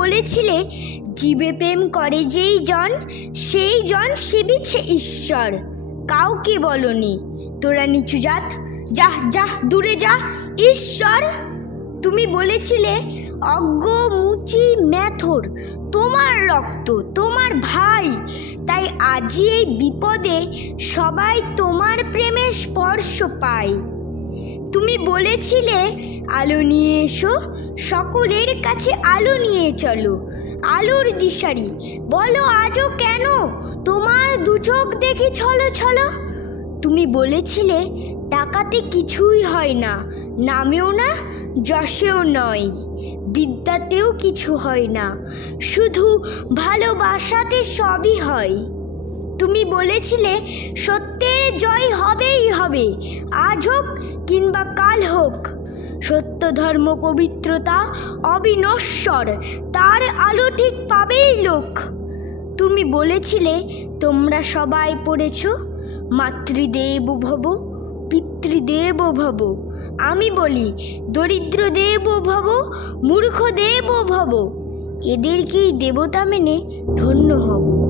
বলেছিলে জীবে প্রেম করে যেই জন সেই জন সেবিছে ঈশ্বর। কাউকে বলনি তোরা নিচু জাত, যা যা দূরে যা ঈশ্বর। তুমি বলেছিলে অজ্ঞ মুচি ম্যাথর তোমার রক্ত তোমার ভাই, তাই আজি এই বিপদে সবাই তোমার প্রেমের স্পর্শ পায়। তুমি বলেছিলে আলো নিয়ে এসো, সকলের কাছে আলো নিয়ে চলো, আলোর দিশারি বলো আজও কেন তোমার দু চোখ দেখি ছলো ছলো। তুমি বলেছিলে টাকাতে কিছুই হয় না, নামেও না যশেও নয়, বিদ্যাতেও কিছু হয় না, শুধু ভালোবাসাতে সবই হয়। তুমি বলেছিলে সত্যের জয় হবেই হবে, আজ হোক কিংবা কাল হোক। সত্য ধর্ম পবিত্রতা অবিনশ্বর, তার আলো ঠিক পাবেই লোক। তুমি বলেছিলে তোমরা সবাই পড়েছ মাতৃদেব ভব পিতৃদেব ভব, আমি বলি দরিদ্র দেব ভব মূর্খ দেব ভব, এদেরকেই দেবতা মেনে ধন্য হব।